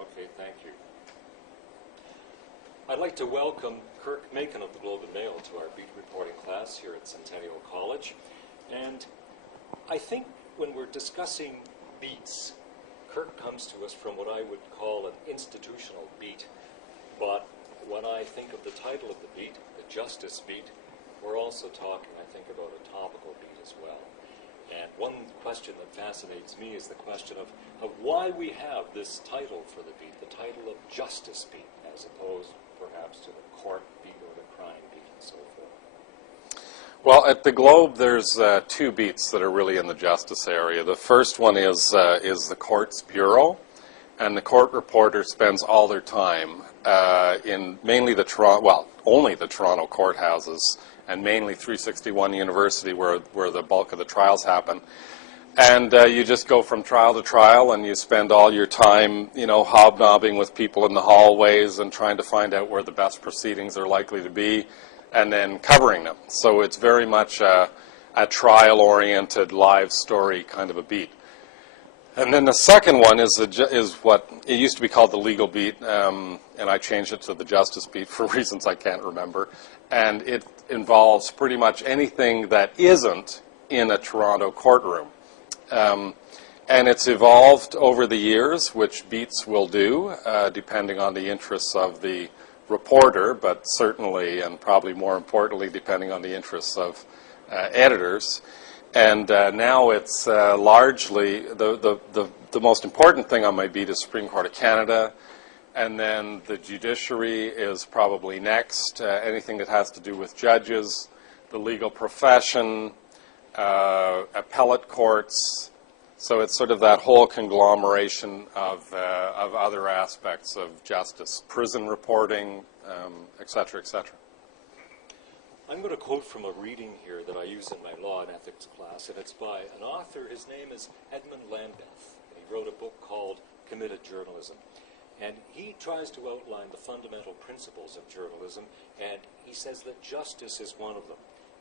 Okay, thank you. I'd like to welcome Kirk Makin of the Globe and Mail to our beat reporting class here at Centennial College. And I think when we're discussing beats, Kirk comes to us from what I would call an institutional beat. But when I think of the title of the beat, the justice beat, we're also talking, I think, about a topical beat as well. And one question that fascinates me is the question of why we have this title for the beat, the title of justice beat, as opposed perhaps to the court beat or the crime beat and so forth. Well, at the Globe, there's two beats that are really in the justice area. The first one is the Courts Bureau, and the court reporter spends all their time in mainly only the Toronto courthouses, and mainly 361 University, where the bulk of the trials happen. And you just go from trial to trial, and you spend all your time, hobnobbing with people in the hallways and trying to find out where the best proceedings are likely to be, and then covering them. So it's very much a trial-oriented, live story kind of a beat. And then the second one is what it used to be called the legal beat, and I changed it to the justice beat for reasons I can't remember. And it involves pretty much anything that isn't in a Toronto courtroom. And it's evolved over the years, which beats will do, depending on the interests of the reporter, but certainly, and probably more importantly, depending on the interests of editors. And now it's largely, the most important thing on my beat is Supreme Court of Canada, and then the judiciary is probably next, anything that has to do with judges, the legal profession, appellate courts. So it's sort of that whole conglomeration of other aspects of justice, prison reporting, et cetera, et cetera. I'm going to quote from a reading here that I use in my law and ethics class, and it's by an author. His name is Edmund Lambeth, and he wrote a book called Committed Journalism. And he tries to outline the fundamental principles of journalism, and he says that justice is one of them.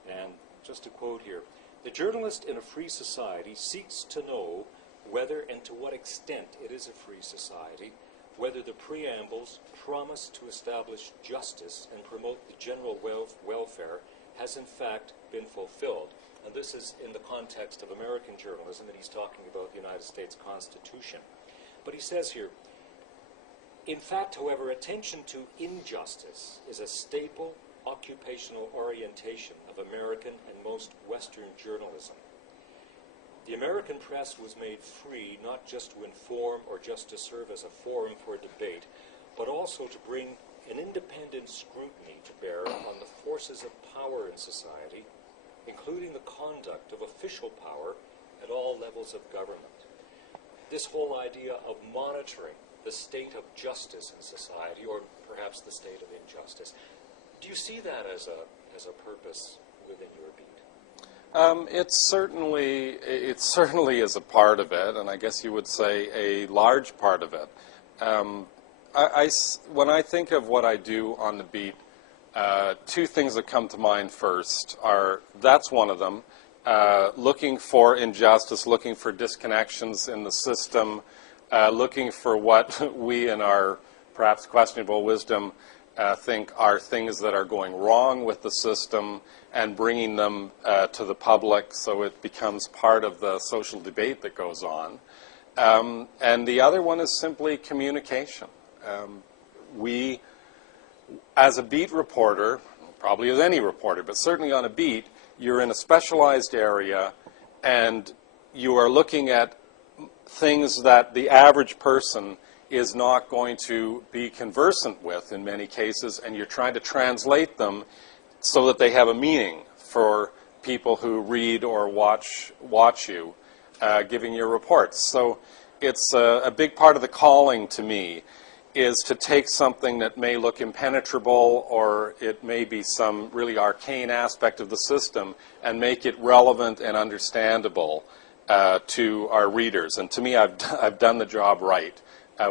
And just to quote here, "The journalist in a free society seeks to know whether and to what extent it is a free society, whether the preambles promise to establish justice and promote the general welfare has in fact been fulfilled." And this is in the context of American journalism, and he's talking about the United States Constitution. But he says here, "In fact, however, attention to injustice is a staple occupational orientation of American and most Western journalism. The American press was made free not just to inform or just to serve as a forum for debate, but also to bring an independent scrutiny to bear on the forces of power in society, including the conduct of official power at all levels of government." This whole idea of monitoring the state of justice in society, or perhaps the state of injustice, do you see that as a purpose within your beat? It certainly is a part of it, and I guess you would say a large part of it. When I think of what I do on the beat, two things that come to mind first are, that's one of them, looking for injustice, looking for disconnections in the system, looking for what we in our perhaps questionable wisdom think are things that are going wrong with the system, and bringing them to the public so it becomes part of the social debate that goes on. And the other one is simply communication. We, as a beat reporter, probably as any reporter, but certainly on a beat, you're in a specialized area and you are looking at things that the average person is not going to be conversant with in many cases, and you're trying to translate them so that they have a meaning for people who read or watch you giving your reports. So it's a big part of the calling to me is to take something that may look impenetrable, or it may be some really arcane aspect of the system, and make it relevant and understandable to our readers. And to me, I've done the job right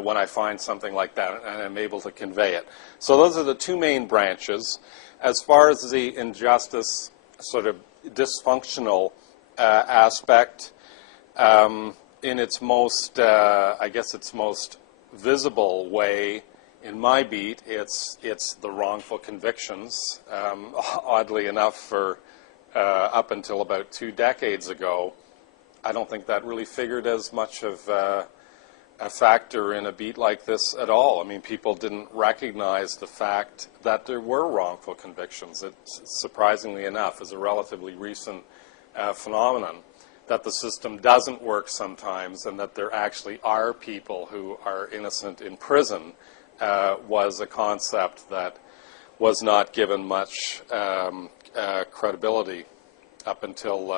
when I find something like that and I'm able to convey it. So those are the two main branches. As far as the injustice, sort of dysfunctional aspect, in its most, I guess its most visible way in my beat, it's the wrongful convictions. Oddly enough, for up until about 2 decades ago, I don't think that really figured as much of a factor in a beat like this at all. I mean, people didn't recognize the fact that there were wrongful convictions. It, surprisingly enough, is a relatively recent phenomenon, that the system doesn't work sometimes and that there actually are people who are innocent in prison was a concept that was not given much credibility up until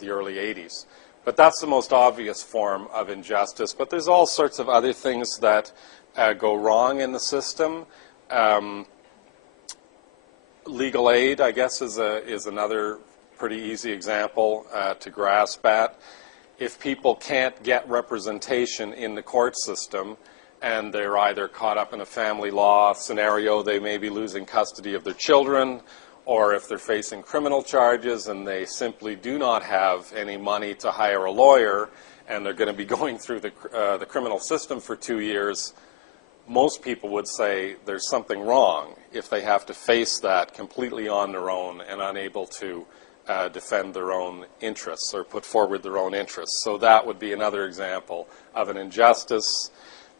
the early 80s. But that's the most obvious form of injustice. But there's all sorts of other things that go wrong in the system. Legal aid, I guess, is another pretty easy example to grasp at. If people can't get representation in the court system, and they're either caught up in a family law scenario, they may be losing custody of their children, or if they're facing criminal charges and they simply do not have any money to hire a lawyer, and they're going to be going through the criminal system for 2 years, most people would say there's something wrong if they have to face that completely on their own and unable to defend their own interests or put forward their own interests. So that would be another example of an injustice.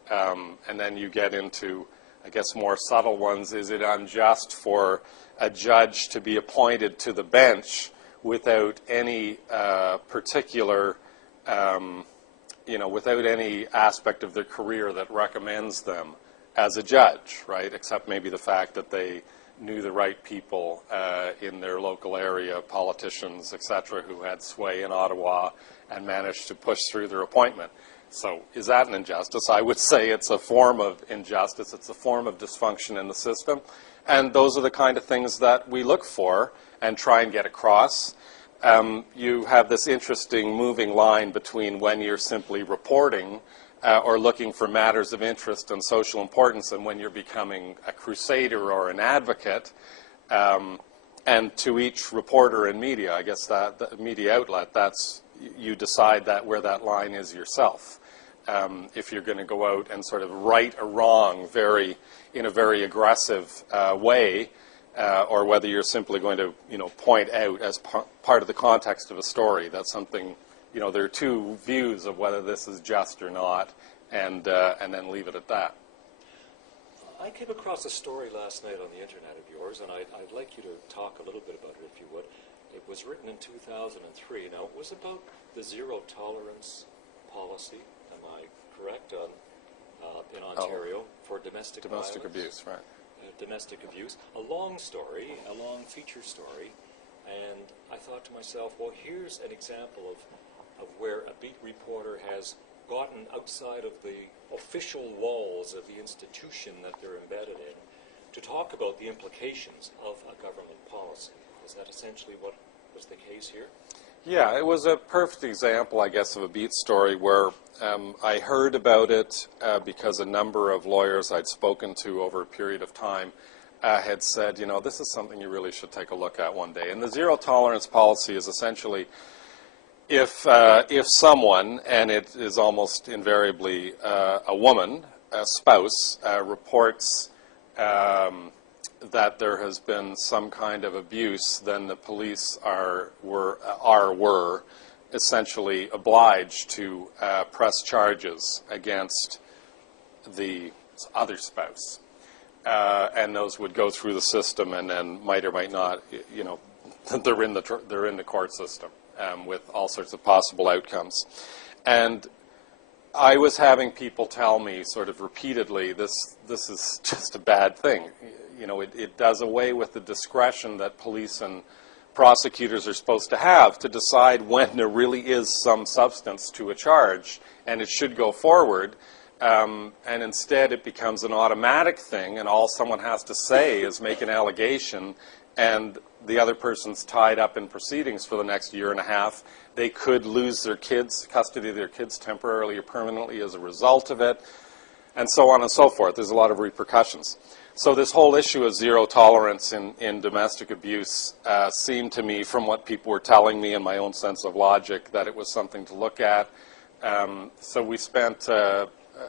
And then you get into, I guess, more subtle ones. Is it unjust for a judge to be appointed to the bench without any particular, without any aspect of their career that recommends them as a judge, right? Except maybe the fact that they knew the right people in their local area, politicians, etc., who had sway in Ottawa and managed to push through their appointment. So is that an injustice? I would say it's a form of injustice. It's a form of dysfunction in the system. And those are the kind of things that we look for and try and get across. You have this interesting moving line between when you're simply reporting or looking for matters of interest and social importance and when you're becoming a crusader or an advocate. And to each reporter and media, I guess that the media outlet, that's, you decide that where that line is yourself. If you're going to go out and sort of right a wrong in a very aggressive way, or whether you're simply going to, point out as part of the context of a story that something, there are two views of whether this is just or not, and then leave it at that. I came across a story last night on the internet of yours, and I'd like you to talk a little bit about it, if you would. It was written in 2003. Now, it was about the zero tolerance policy, am I correct, in Ontario for domestic violence, abuse, right. Domestic abuse. A long story, a long feature story, and I thought to myself, well, here's an example of where a beat reporter has gotten outside of the official walls of the institution that they're embedded in to talk about the implications of a government policy. Is that essentially what was the case here? Yeah, it was a perfect example, I guess, of a beat story where I heard about it because a number of lawyers I'd spoken to over a period of time had said, this is something you really should take a look at one day. And the zero tolerance policy is essentially if someone, and it is almost invariably a woman, a spouse, reports that there has been some kind of abuse, then the police were essentially obliged to press charges against the other spouse. And those would go through the system and then might or might not, they're in the court system with all sorts of possible outcomes. And I was having people tell me sort of repeatedly, this is just a bad thing. It does away with the discretion that police and prosecutors are supposed to have to decide when there really is some substance to a charge, and it should go forward. And instead it becomes an automatic thing, and all someone has to say is make an allegation, and the other person's tied up in proceedings for the next year and a half. They could lose their kids, custody of their kids temporarily or permanently as a result of it, and so on and so forth. There's a lot of repercussions. So this whole issue of zero tolerance in domestic abuse seemed to me, from what people were telling me and my own sense of logic, that it was something to look at. So we spent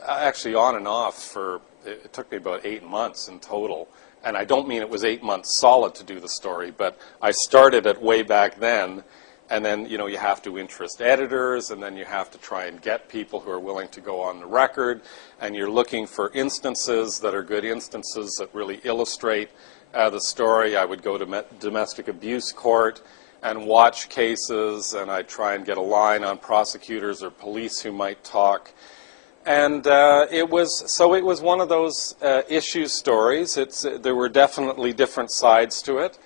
actually on and off for, it took me about 8 months in total. And I don't mean it was 8 months solid to do the story, but I started it way back then. And then, you know, you have to interest editors, and then you have to try and get people who are willing to go on the record. And you're looking for instances that are good instances that really illustrate the story. I would go to domestic abuse court and watch cases, and I'd try and get a line on prosecutors or police who might talk. And it was one of those issue stories. There were definitely different sides to it.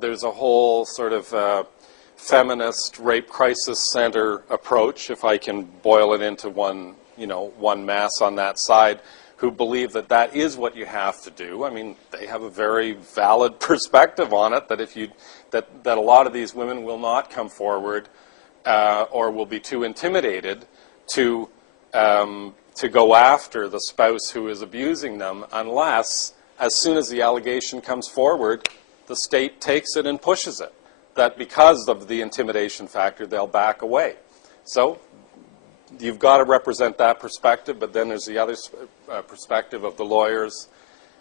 There's a whole sort of feminist rape crisis center approach, if I can boil it into one mass on that side, who believe that that is what you have to do. I mean, they have a very valid perspective on it, that a lot of these women will not come forward or will be too intimidated to go after the spouse who is abusing them unless, as soon as the allegation comes forward, the state takes it and pushes it. That because of the intimidation factor, they'll back away. So you've got to represent that perspective, but then there's the other perspective of the lawyers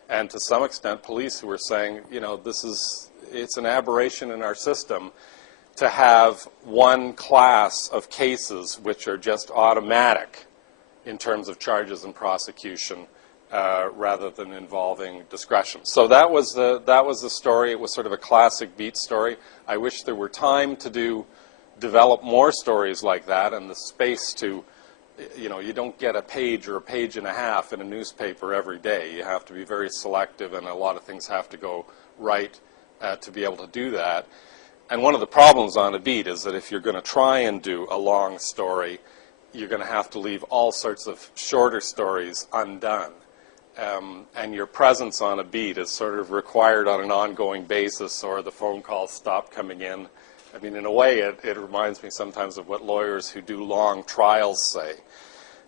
and, to some extent, police, who are saying, you know, it's an aberration in our system to have one class of cases which are just automatic in terms of charges and prosecution, rather than involving discretion. So that was the story. It was sort of a classic beat story. I wish there were time to develop more stories like that, and the space to, you know, you don't get a page or a page and a half in a newspaper every day. You have to be very selective, and a lot of things have to go right to be able to do that. And one of the problems on a beat is that if you're going to try and do a long story, you're going to have to leave all sorts of shorter stories undone. And your presence on a beat is sort of required on an ongoing basis, or the phone calls stop coming in. I mean, in a way, it reminds me sometimes of what lawyers who do long trials say.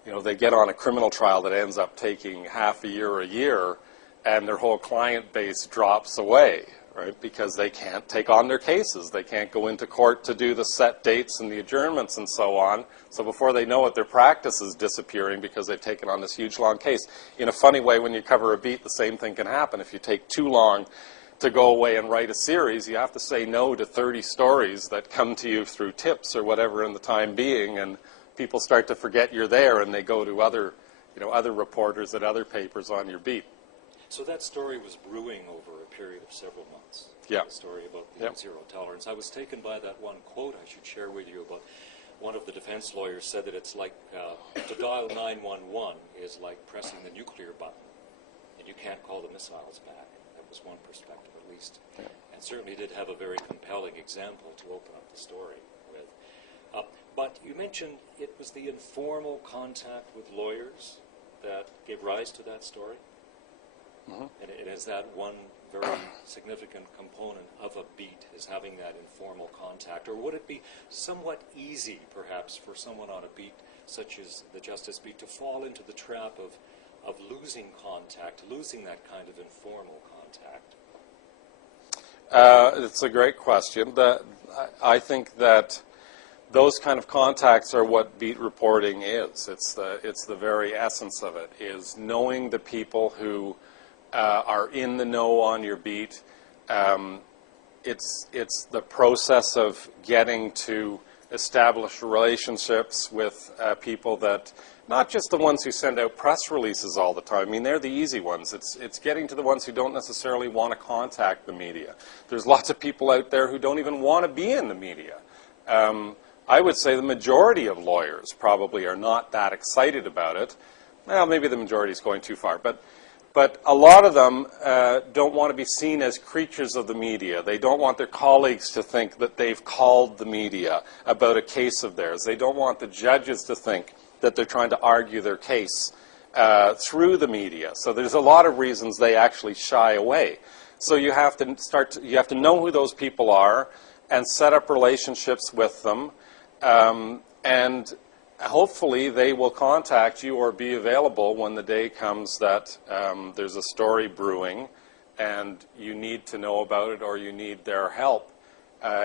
You know, they get on a criminal trial that ends up taking half a year, and their whole client base drops away, right? Because they can't take on their cases. They can't go into court to do the set dates and the adjournments and so on. So before they know it, their practice is disappearing because they've taken on this huge, long case. In a funny way, when you cover a beat, the same thing can happen. If you take too long to go away and write a series, you have to say no to 30 stories that come to you through tips or whatever in the time being, and people start to forget you're there, and they go to other reporters at other papers on your beat. So that story was brewing over a period of several months. Yeah. The story about the zero tolerance. I was taken by that one quote I should share with you about one of the defense lawyers said that it's like to dial 911 is like pressing the nuclear button, and you can't call the missiles back. That was one perspective, at least. Yeah. And certainly did have a very compelling example to open up the story with. But you mentioned it was the informal contact with lawyers that gave rise to that story. Mm-hmm. And it is that one very significant component of a beat, is having that informal contact. Or would it be somewhat easy, perhaps, for someone on a beat, such as the Justice Beat, to fall into the trap of losing contact, losing that kind of informal contact? It's a great question. I think that those kind of contacts are what beat reporting is. It's the very essence of it, is knowing the people who are in the know on your beat. It's the process of getting to establish relationships with people that, not just the ones who send out press releases all the time. I mean, they're the easy ones. It's getting to the ones who don't necessarily want to contact the media. There's lots of people out there who don't even want to be in the media. I would say the majority of lawyers probably are not that excited about it. Well, maybe the majority is going too far, but a lot of them don't want to be seen as creatures of the media. They don't want their colleagues to think that they've called the media about a case of theirs. They don't want the judges to think that they're trying to argue their case through the media. So there's a lot of reasons they actually shy away. So you have to know who those people are and set up relationships with them, and hopefully they will contact you or be available when the day comes that there's a story brewing and you need to know about it or you need their help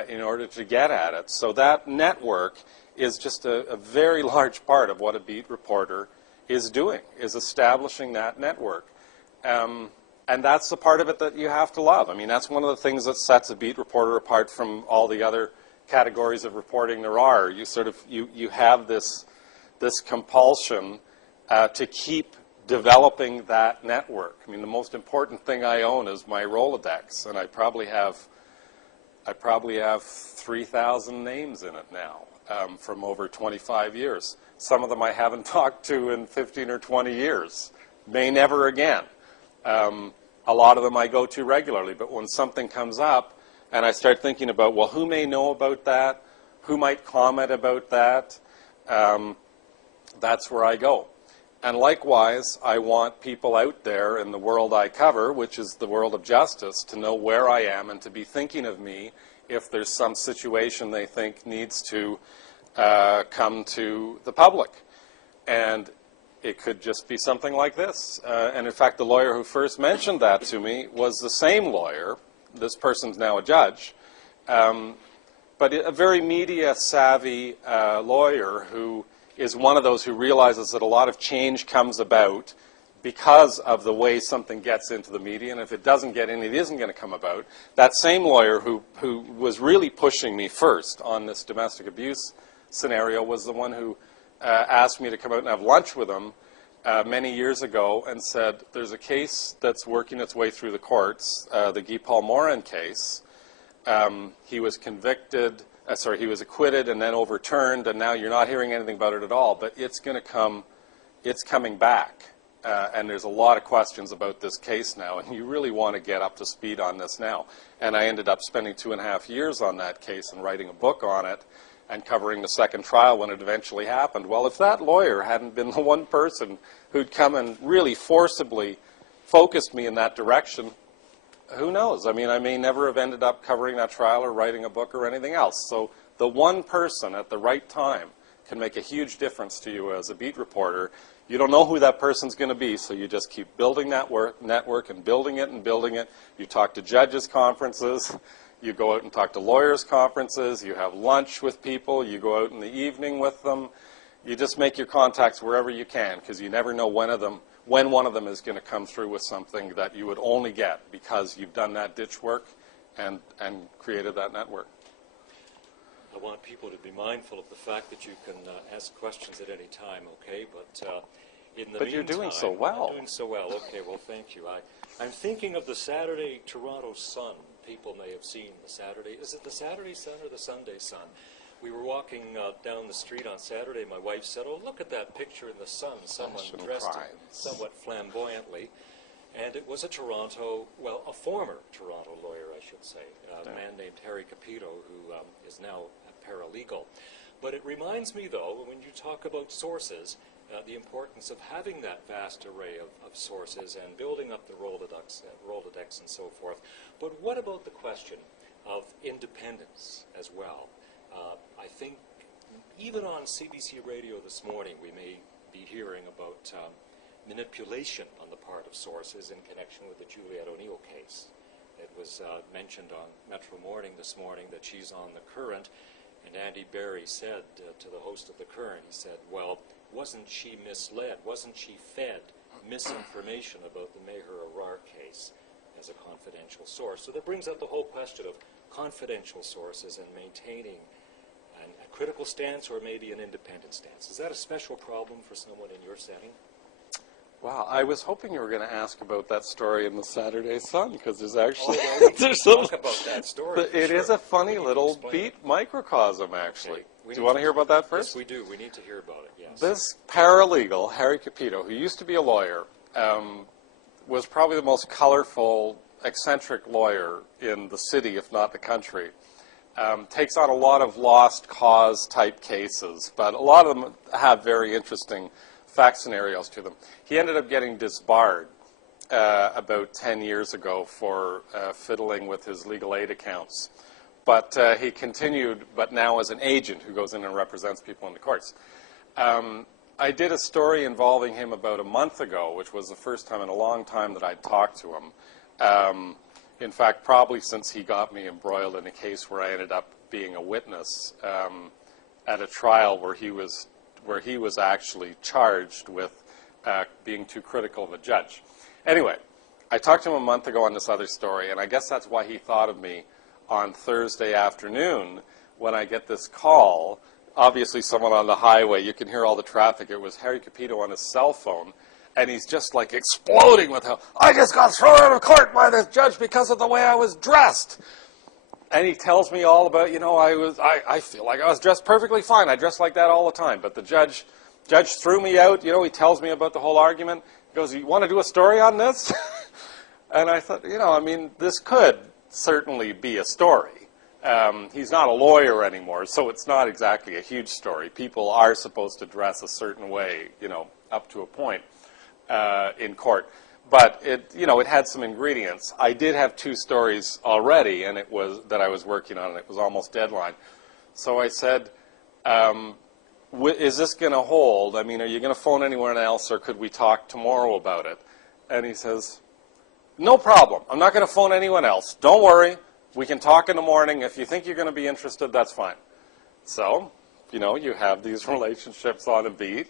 in order to get at it. So that network is just a very large part of what a beat reporter is doing, is establishing that network. And that's the part of it that you have to love. I mean, that's one of the things that sets a beat reporter apart from all the other categories of reporting there are. You sort of, you have this compulsion to keep developing that network. I mean, the most important thing I own is my Rolodex, and I probably have 3,000 names in it now from over 25 years. Some of them I haven't talked to in 15 or 20 years, may never again. A lot of them I go to regularly, but when something comes up and I start thinking about, well, who may know about that? Who might comment about that? That's where I go. And likewise, I want people out there in the world I cover, which is the world of justice, to know where I am and to be thinking of me if there's some situation they think needs to come to the public. And it could just be something like this. And in fact, the lawyer who first mentioned that to me was the same lawyer. This person's now a judge. But a very media-savvy lawyer who is one of those who realizes that a lot of change comes about because of the way something gets into the media, and if it doesn't get in, it isn't going to come about. That same lawyer who was really pushing me first on this domestic abuse scenario was the one who asked me to come out and have lunch with him many years ago and said, there's a case that's working its way through the courts, the Guy Paul Morin case. He was convicted, he was acquitted and then overturned, and now you're not hearing anything about it at all, but it's going to come, it's coming back. And there's a lot of questions about this case now, and you really want to get up to speed on this now. And I ended up spending 2.5 years on that case and writing a book on it and covering the second trial when it eventually happened. Well, if that lawyer hadn't been the one person who'd come and really forcibly focused me in that direction, who knows? I mean, I may never have ended up covering that trial or writing a book or anything else. So the one person at the right time can make a huge difference to you as a beat reporter. You don't know who that person's going to be, so you just keep building that network and building it and building it. You talk to judges' conferences. You go out and talk to lawyers' conferences. You have lunch with people. You go out in the evening with them. You just make your contacts wherever you can, because you never know when one of them is going to come through with something that you would only get because you've done that ditch work and created that network. I want people to be mindful of the fact that you can ask questions at any time, okay? But in the meantime, you're doing so well. I'm doing so well. Okay, well, thank you. I'm thinking of the Saturday Toronto Sun. People may have seen the Saturday. Is it the Saturday Sun or the Sunday Sun? We were walking down the street on Saturday. My wife said, "Oh, look at that picture in the sun. Someone dressed somewhat flamboyantly." And it was a former Toronto lawyer, I should say, a man named Harry Capito, who is now a paralegal. But it reminds me, though, when you talk about sources, the importance of having that vast array of sources and building up the Rolodex and so forth. But what about the question of independence as well? I think even on CBC Radio this morning, we may be hearing about manipulation on the part of sources in connection with the Juliette O'Neill case. It was mentioned on Metro Morning this morning that she's on the Current, and Andy Berry said to the host of the Current, he said, well, wasn't she misled? Wasn't she fed misinformation about the Meher Arar case as a confidential source? So that brings up the whole question of confidential sources and maintaining a critical stance or maybe an independent stance. Is that a special problem for someone in your setting? Wow, I was hoping you were going to ask about that story in the Saturday Sun, because there's actually talk about that story. It is a funny little beat microcosm, actually. Okay. Do you want to hear about that first? Yes, we do. We need to hear about it, yes. This paralegal, Harry Capito, who used to be a lawyer, was probably the most colorful, eccentric lawyer in the city, if not the country. Takes on a lot of lost cause type cases, but a lot of them have very interesting fact scenarios to them. He ended up getting disbarred about 10 years ago for fiddling with his legal aid accounts. But he continued, but now as an agent who goes in and represents people in the courts. I did a story involving him about a month ago, which was the first time in a long time that I'd talked to him. In fact, probably since he got me embroiled in a case where I ended up being a witness at a trial where he was actually charged with being too critical of a judge. Anyway, I talked to him a month ago on this other story, and I guess that's why he thought of me on Thursday afternoon when I get this call. Obviously, someone on the highway, you can hear all the traffic. It was Harry Capito on his cell phone, and he's just like exploding with how, I just got thrown out of court by this judge because of the way I was dressed. And he tells me all about, I feel like I was dressed perfectly fine. I dress like that all the time. But the judge threw me out. He tells me about the whole argument. He goes, you want to do a story on this? And I thought, this could certainly be a story. He's not a lawyer anymore, so it's not exactly a huge story. People are supposed to dress a certain way, up to a point in court. But it had some ingredients. I did have 2 stories already, and that I was working on, and it was almost deadline. So I said, is this going to hold? I mean, are you going to phone anyone else, or could we talk tomorrow about it? And he says, no problem. I'm not going to phone anyone else. Don't worry. We can talk in the morning. If you think you're going to be interested, that's fine. So, you have these relationships on a beat.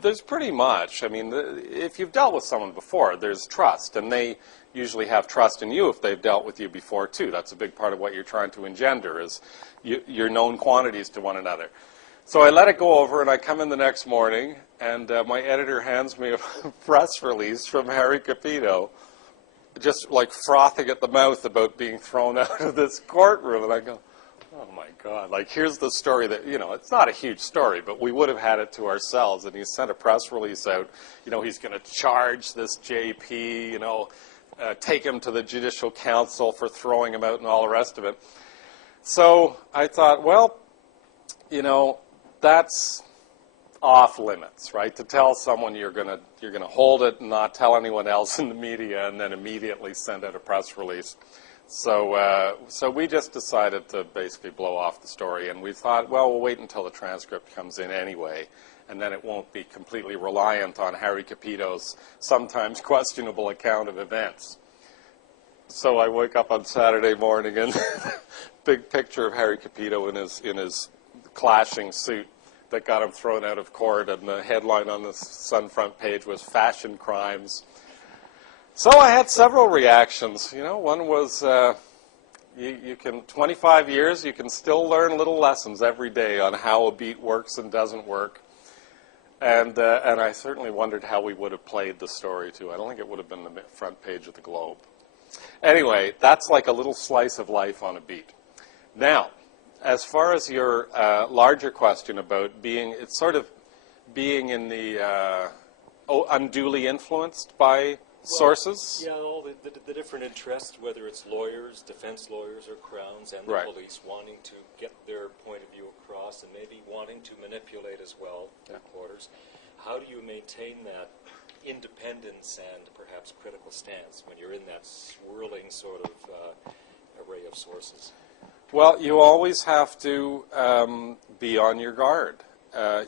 There's pretty much, if you've dealt with someone before, there's trust. And they usually have trust in you if they've dealt with you before, too. That's a big part of what you're trying to engender is your known quantities to one another. So I let it go over, and I come in the next morning, and my editor hands me a press release from Harry Capito, just like frothing at the mouth about being thrown out of this courtroom. And I go, oh my God, here's the story that, it's not a huge story, but we would have had it to ourselves. And he sent a press release out, he's going to charge this JP, take him to the Judicial Council for throwing him out and all the rest of it. So I thought, well, that's off limits, right? To tell someone you're going to hold it and not tell anyone else in the media and then immediately send out a press release. So we just decided to basically blow off the story, and we thought, well, we'll wait until the transcript comes in anyway, and then it won't be completely reliant on Harry Capito's sometimes questionable account of events. So I wake up on Saturday morning and big picture of Harry Capito in his clashing suit that got him thrown out of court, and the headline on the Sun front page was Fashion Crimes. So I had several reactions. One was, 25 years, you can still learn little lessons every day on how a beat works and doesn't work. And I certainly wondered how we would have played the story, too. I don't think it would have been the front page of the Globe. Anyway, that's like a little slice of life on a beat. Now, as far as your larger question about being in the unduly influenced by sources? Yeah, all the different interests, whether it's lawyers, defense lawyers, or crowns, and the Right. police wanting to get their point of view across and maybe wanting to manipulate as well reporters. How do you maintain that independence and perhaps critical stance when you're in that swirling sort of array of sources? Well, you always have to be on your guard.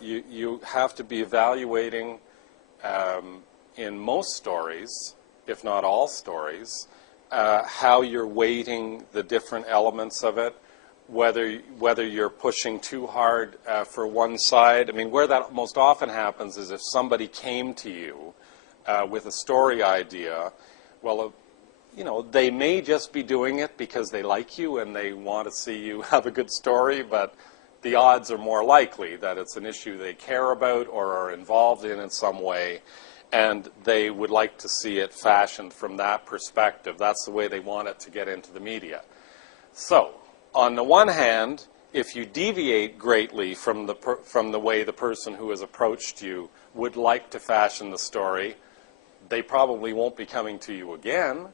You have to be evaluating in most stories, if not all stories, how you're weighting the different elements of it, whether you're pushing too hard for one side. I mean, where that most often happens is if somebody came to you with a story idea, well, they may just be doing it because they like you and they want to see you have a good story, but the odds are more likely that it's an issue they care about or are involved in some way, and they would like to see it fashioned from that perspective. That's the way they want it to get into the media. So, on the one hand, if you deviate greatly from the way the person who has approached you would like to fashion the story, they probably won't be coming to you again.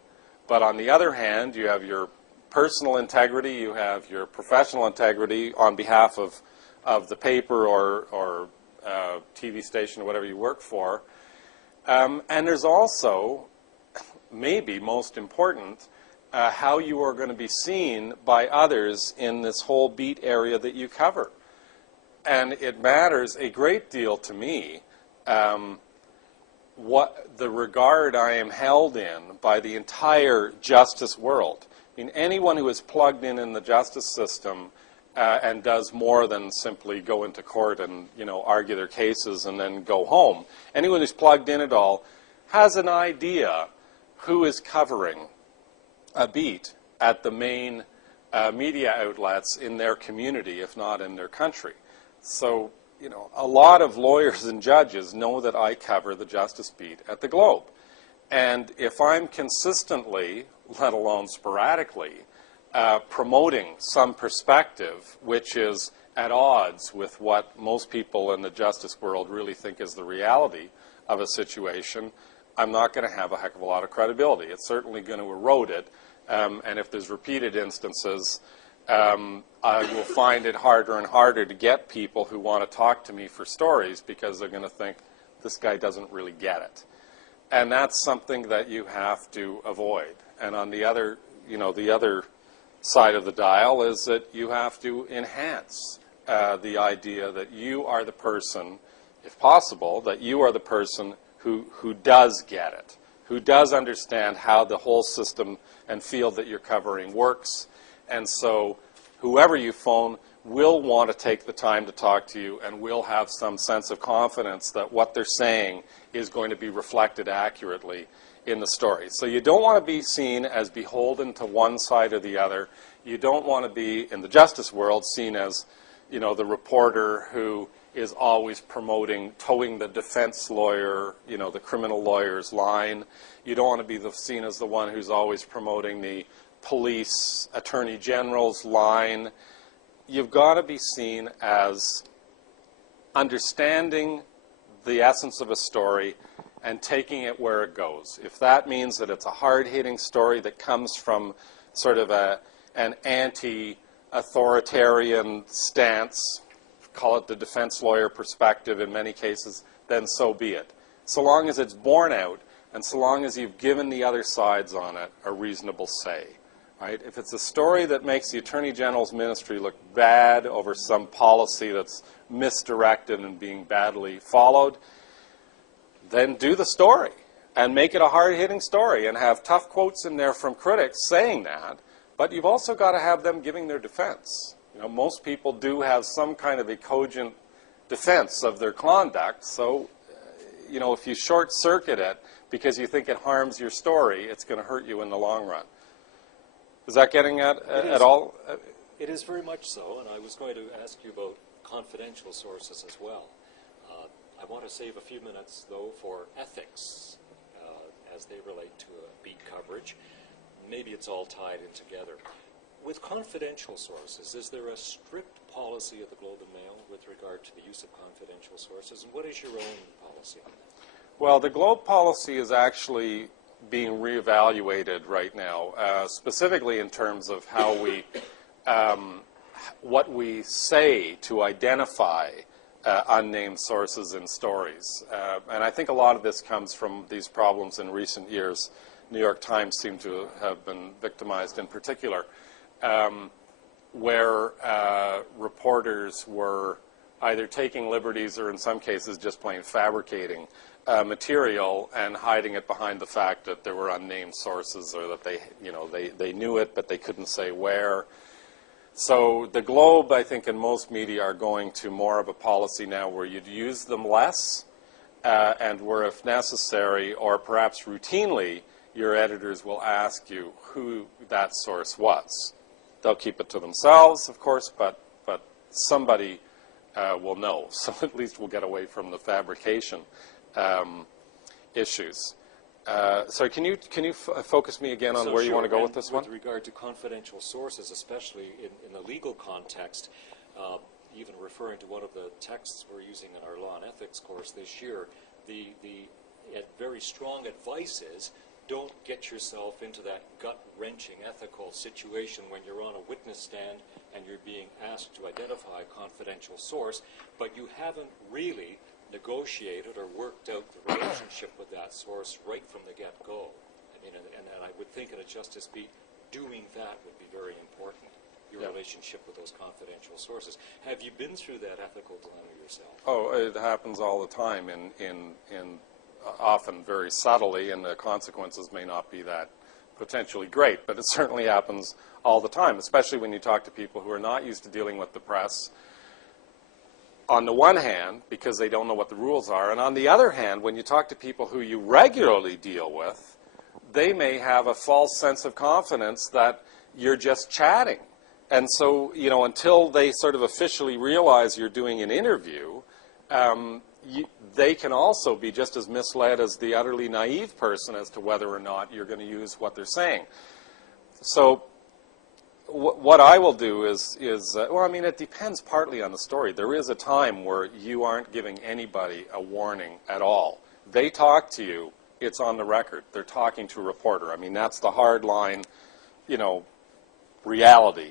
But on the other hand, you have your personal integrity, you have your professional integrity on behalf of the paper or TV station or whatever you work for. And there's also, maybe most important, how you are going to be seen by others in this whole beat area that you cover. And it matters a great deal to me what the regard I am held in by the entire justice world. I mean, anyone who is plugged in the justice system and does more than simply go into court and, argue their cases and then go home. Anyone who's plugged in at all has an idea who is covering a beat at the main media outlets in their community, if not in their country. So, a lot of lawyers and judges know that I cover the justice beat at the Globe. And if I'm consistently, let alone sporadically, promoting some perspective which is at odds with what most people in the justice world really think is the reality of a situation, I'm not going to have a heck of a lot of credibility. It's certainly going to erode it. And if there's repeated instances, I will find it harder and harder to get people who want to talk to me for stories because they're going to think, this guy doesn't really get it. And that's something that you have to avoid. And on the other, the other side of the dial is that you have to enhance the idea that you are the person, if possible, that you are the person who does get it, who does understand how the whole system and field that you're covering works. And so whoever you phone will want to take the time to talk to you and will have some sense of confidence that what they're saying is going to be reflected accurately in the story. So you don't want to be seen as beholden to one side or the other. You don't want to be, in the justice world, seen as, the reporter who is always towing the defense lawyer, the criminal lawyer's line. You don't want to be seen as the one who's always promoting the police attorney general's line. You've got to be seen as understanding the essence of a story and taking it where it goes. If that means that it's a hard-hitting story that comes from sort of an anti-authoritarian stance, call it the defense lawyer perspective in many cases, then so be it. So long as it's borne out and so long as you've given the other sides on it a reasonable say. Right? If it's a story that makes the Attorney General's ministry look bad over some policy that's misdirected and being badly followed, then do the story and make it a hard-hitting story and have tough quotes in there from critics saying that, but you've also got to have them giving their defense. Most people do have some kind of a cogent defense of their conduct, so if you short-circuit it because you think it harms your story, it's going to hurt you in the long run. Is that getting at all? It is very much so, and I was going to ask you about confidential sources as well. I want to save a few minutes, though, for ethics as they relate to beat coverage. Maybe it's all tied in together. With confidential sources, is there a strict policy at the Globe and Mail with regard to the use of confidential sources, and what is your own policy on that? Well, the Globe policy is actually being reevaluated right now, specifically in terms of how we, what we say to identify unnamed sources in stories. And I think a lot of this comes from these problems in recent years. New York Times seem to have been victimized in particular, where reporters were either taking liberties or in some cases just plain fabricating material and hiding it behind the fact that there were unnamed sources or that they knew it but they couldn't say where. So the Globe, I think, and most media are going to more of a policy now where you'd use them less and where, if necessary or perhaps routinely, your editors will ask you who that source was. They'll keep it to themselves, of course, but somebody will know. So at least we'll get away from the fabrication issues. Sorry, can you focus me again on where you want to go with this one? With regard to confidential sources, especially in the legal context, even referring to one of the texts we're using in our law and ethics course this year, the very strong advice is don't get yourself into that gut-wrenching ethical situation when you're on a witness stand and you're being asked to identify a confidential source, but you haven't really negotiated or worked out the relationship with that source right from the get-go. I mean, and I would think in a justice beat, doing that would be very important, your relationship with those confidential sources. Have you been through that ethical dilemma yourself? Oh, it happens all the time, often very subtly, and the consequences may not be that potentially great, but it certainly happens all the time, especially when you talk to people who are not used to dealing with the press, on the one hand, because they don't know what the rules are, and on the other hand, when you talk to people who you regularly deal with, they may have a false sense of confidence that you're just chatting. And so, you know, until they sort of officially realize you're doing an interview, they can also be just as misled as the utterly naive person as to whether or not you're going to use what they're saying. So what I will do is well, I mean, it depends partly on the story. There is a time where you aren't giving anybody a warning at all. They talk to you, it's on the record. They're talking to a reporter. I mean, that's the hard line, you know, reality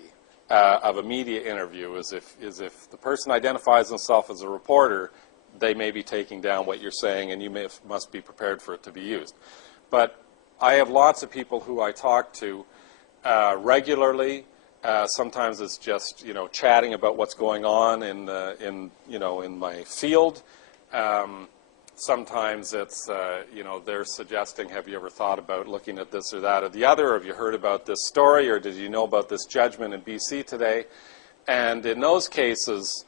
of a media interview is if the person identifies themselves as a reporter, they may be taking down what you're saying, and you must be prepared for it to be used. But I have lots of people who I talk to regularly. Sometimes it's just, you know, chatting about what's going on in my field. Sometimes it's, you know, they're suggesting, have you ever thought about looking at this or that or the other? Have you heard about this story, or did you know about this judgment in BC today? And in those cases,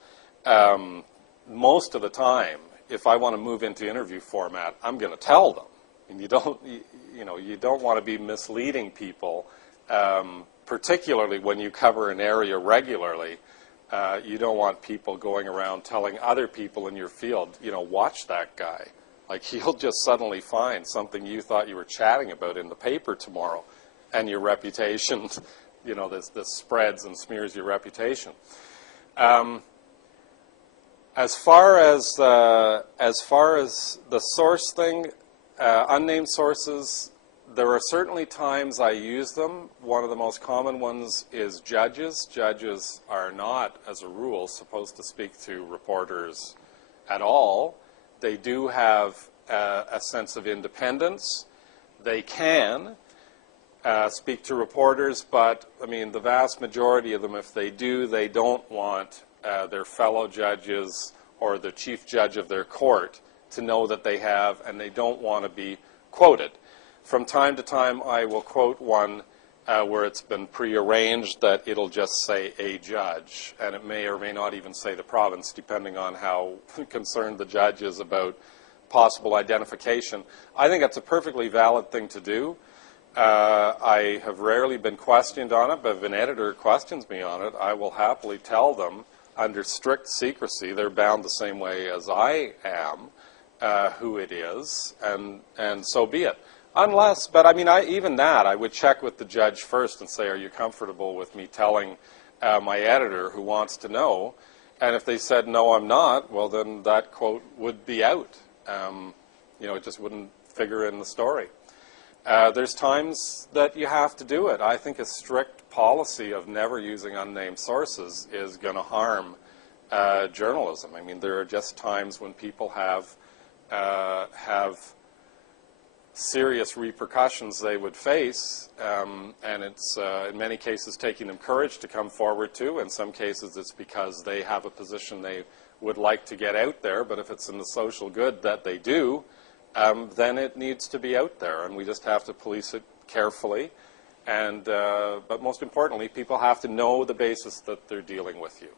most of the time, if I want to move into interview format, I'm going to tell them. And you don't want to be misleading people, particularly when you cover an area regularly. You don't want people going around telling other people in your field, you know, watch that guy. Like, he'll just suddenly find something you thought you were chatting about in the paper tomorrow, and your reputation, you know, this spreads and smears your reputation. As far as the source thing, unnamed sources, there are certainly times I use them. One of the most common ones is judges. Judges are not, as a rule, supposed to speak to reporters at all. They do have a sense of independence. They can speak to reporters, but, I mean, the vast majority of them, if they do, they don't want their fellow judges or the chief judge of their court to know that they have, and they don't want to be quoted. From time to time, I will quote one where it's been prearranged that it'll just say a judge, and it may or may not even say the province, depending on how concerned the judge is about possible identification. I think that's a perfectly valid thing to do. I have rarely been questioned on it, but if an editor questions me on it, I will happily tell them under strict secrecy. They're bound the same way as I am, who it is, and so be it. Unless, but I mean, even that, I would check with the judge first and say, are you comfortable with me telling my editor who wants to know? And if they said, no, I'm not, well, then that quote would be out. You know, it just wouldn't figure in the story. There's times that you have to do it. I think a strict policy of never using unnamed sources is going to harm journalism. I mean, there are just times when people have serious repercussions they would face, and it's in many cases taking them courage to come forward to. In some cases it's because they have a position they would like to get out there, but if it's in the social good that they do, then it needs to be out there, and we just have to police it carefully. And but most importantly, people have to know the basis that they're dealing with you.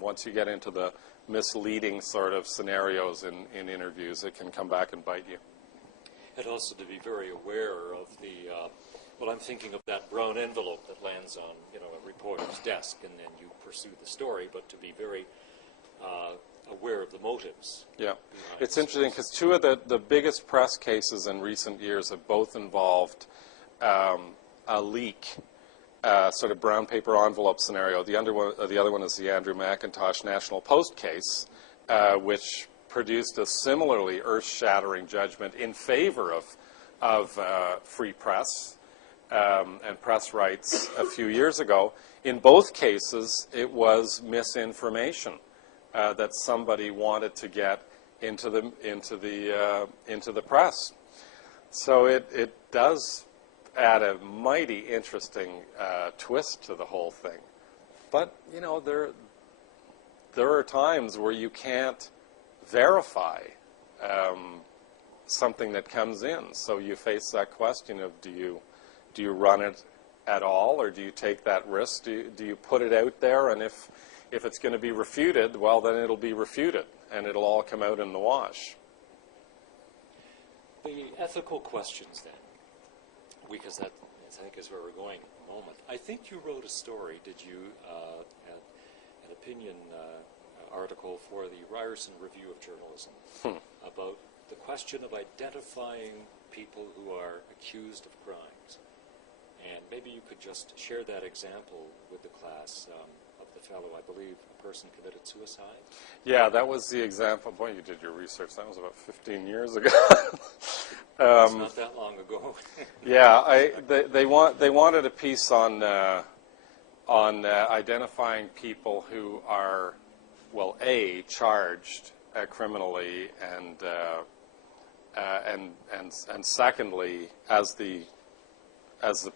Once you get into the misleading sort of scenarios in interviews, it can come back and bite you. And also to be very aware of the, well, I'm thinking of that brown envelope that lands on, you know, a reporter's desk, and then you pursue the story, but to be very aware of the motives. Yeah. It's interesting because two of the biggest press cases in recent years have both involved a leak, sort of brown paper envelope scenario. The other one is the Andrew McIntosh National Post case, which produced a similarly earth-shattering judgment in favor of free press and press rights a few years ago. In both cases, it was misinformation that somebody wanted to get into the press. So it does add a mighty interesting twist to the whole thing. But you know, there are times where you can't verify something that comes in, so you face that question of do do you run it at all, or do you take that risk? Do you put it out there, and if it's going to be refuted, well, then it'll be refuted, and it'll all come out in the wash. The ethical questions, then, because that, I think, is where we're going at the moment. I think you wrote a story, did you, an opinion article for the Ryerson Review of Journalism about the question of identifying people who are accused of crimes. And maybe you could just share that example with the class of the fellow, I believe, a person committed suicide. Yeah, that was the example. Boy, you did your research. That was about 15 years ago. It's not that long ago. Yeah, they wanted a piece on identifying people who are, well, A, charged criminally, and secondly, as the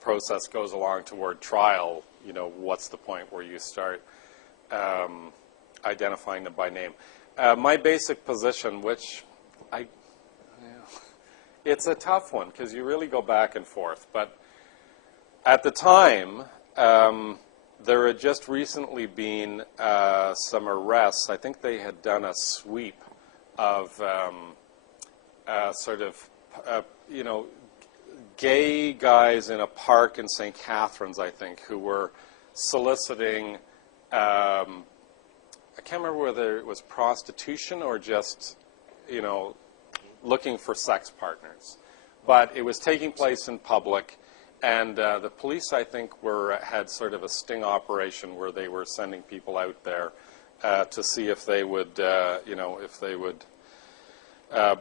process goes along toward trial, you know, what's the point where you start identifying them by name? My basic position, which it's a tough one because you really go back and forth. But at the time, there had just recently been some arrests. I think they had done a sweep of gay guys in a park in St. Catharines, I think, who were soliciting, I can't remember whether it was prostitution or just, you know, looking for sex partners. But it was taking place in public, and the police, I think, had sort of a sting operation where they were sending people out there to see if they would,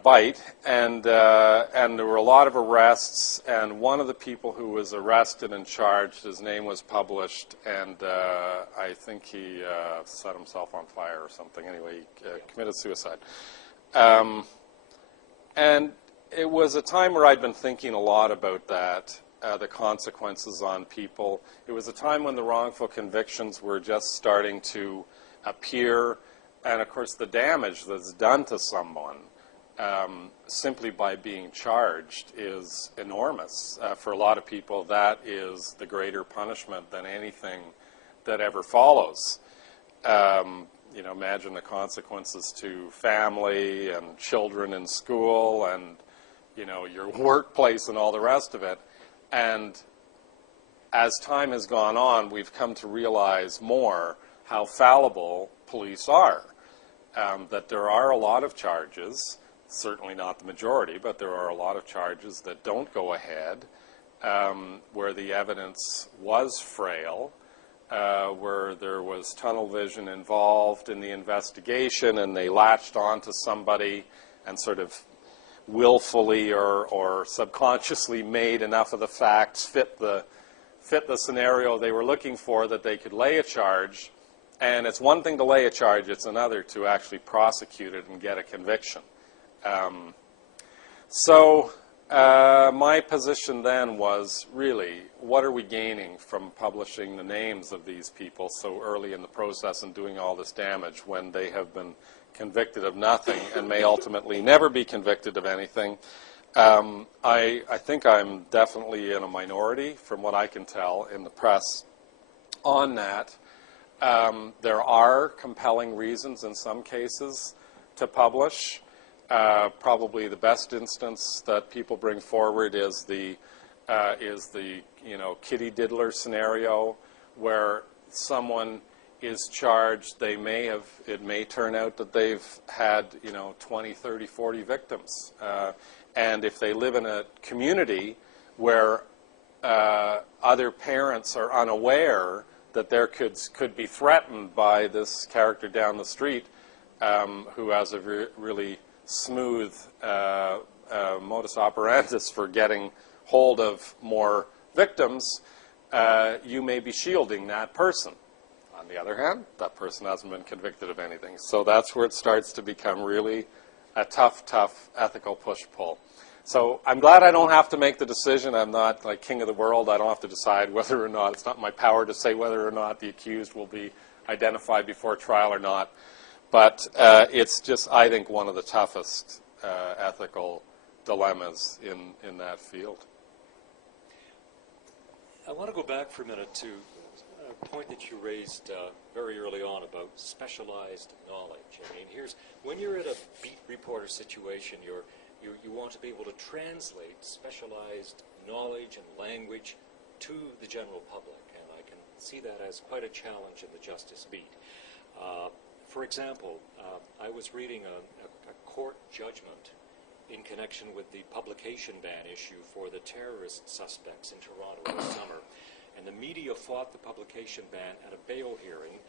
bite, and there were a lot of arrests, and one of the people who was arrested and charged, his name was published, and I think he set himself on fire or something. Anyway, he committed suicide. And it was a time where I'd been thinking a lot about that, the consequences on people. It was a time when the wrongful convictions were just starting to appear, and of course the damage that's done to someone simply by being charged is enormous. For a lot of people, that is the greater punishment than anything that ever follows. You know, imagine the consequences to family and children in school and, you know, your workplace and all the rest of it. And as time has gone on, we've come to realize more how fallible police are. That there are a lot of charges, certainly not the majority, but there are a lot of charges that don't go ahead, where the evidence was frail, where there was tunnel vision involved in the investigation, and they latched on to somebody and sort of willfully or subconsciously made enough of the facts fit the scenario they were looking for that they could lay a charge. And it's one thing to lay a charge, it's another to actually prosecute it and get a conviction. My position then was, really, what are we gaining from publishing the names of these people so early in the process and doing all this damage when they have been convicted of nothing and may ultimately never be convicted of anything? I think I'm definitely in a minority, from what I can tell, in the press on that. There are compelling reasons in some cases to publish. Probably the best instance that people bring forward is the kitty diddler scenario, where someone is charged. It may turn out that they've had 20, 30, 40 victims, and if they live in a community where other parents are unaware that their kids could be threatened by this character down the street, who has a really smooth modus operandus for getting hold of more victims, you may be shielding that person. On the other hand, that person hasn't been convicted of anything. So that's where it starts to become really a tough ethical push-pull. So I'm glad I don't have to make the decision. I'm not like king of the world. I don't have to decide whether or not, it's not my power to say whether or not the accused will be identified before trial or not. But it's just, I think, one of the toughest ethical dilemmas in that field. I want to go back for a minute to a point that you raised very early on about specialized knowledge. I mean, when you're in a beat reporter situation, you want to be able to translate specialized knowledge and language to the general public, and I can see that as quite a challenge in the justice beat. For example, I was reading a court judgment in connection with the publication ban issue for the terrorist suspects in Toronto this summer. And the media fought the publication ban at a bail hearing,